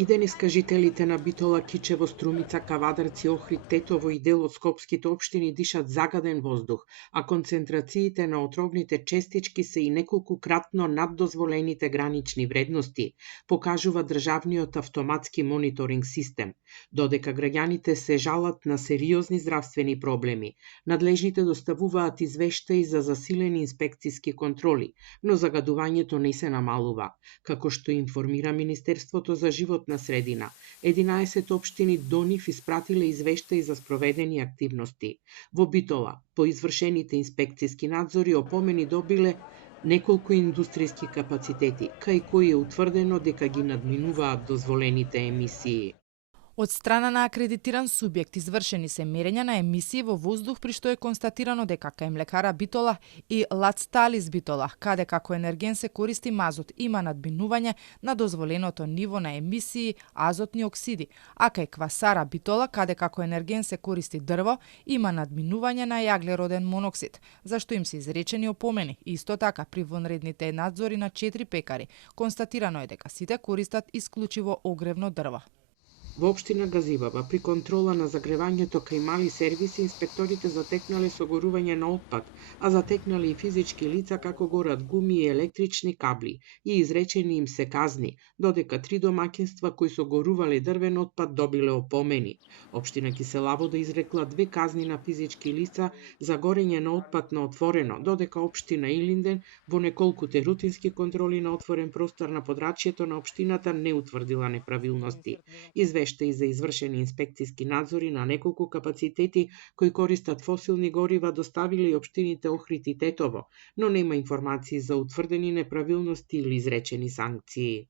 Иден искажителите на Битола, Кичево, Струмица, Кавадарци, Охрид, Тетово и дел од скопските општини дишат загаден воздух, а концентрациите на отровните честички се и неколкукратно над дозволените гранични вредности, покажува државниот автоматски мониторинг систем. Додека граѓаните се жалат на сериозни здравствени проблеми, надлежните доставуваат извештаи за засилени инспекциски контроли, но загадувањето не се намалува. Како што информира Министерството за животна средина, 11 општини до нив испратиле извештаи за спроведени активности. Во Битола, по извршените инспекциски надзори, опомени добиле неколку индустријски капацитети, кај кои е утврдено дека ги надминуваат дозволените емисии. Од страна на акредитиран субјект извршени се мерења на емисии во воздух, при што е констатирано дека кај млекара Битола и Лацталис Битола, каде како енерген се користи мазот, има надминување на дозволеното ниво на емисии азотни оксиди, а кај Квасара Битола, каде како енерген се користи дрво, има надминување на јаглероден моноксид, зашто им се изречени опомени. Исто така, при вонредните надзори на 4 пекари, констатирано е дека сите користат исклучиво огревно дрво. Во општина Газибаба, при контрола на загревањето кај мали сервиси, инспекторите затекнале согорување на отпад, а затекнале и физички лица како горат гуми и електрични кабли и изречени им се казни, додека 3 домаќинства кои согорувале дрвен отпад добиле опомени. Општина Киселавода изрекла 2 казни на физички лица за горење на отпад на отворено, додека општина Илинден во неколкуте рутински контроли на отворен простор на подрачјето на општината не утврдила неправилности. Извештаи за извршени инспекциски надзори на неколку капацитети кои користат фосилни горива доставиле и општините Охрид и Тетово, но нема информации за утврдени неправилности или изречени санкции.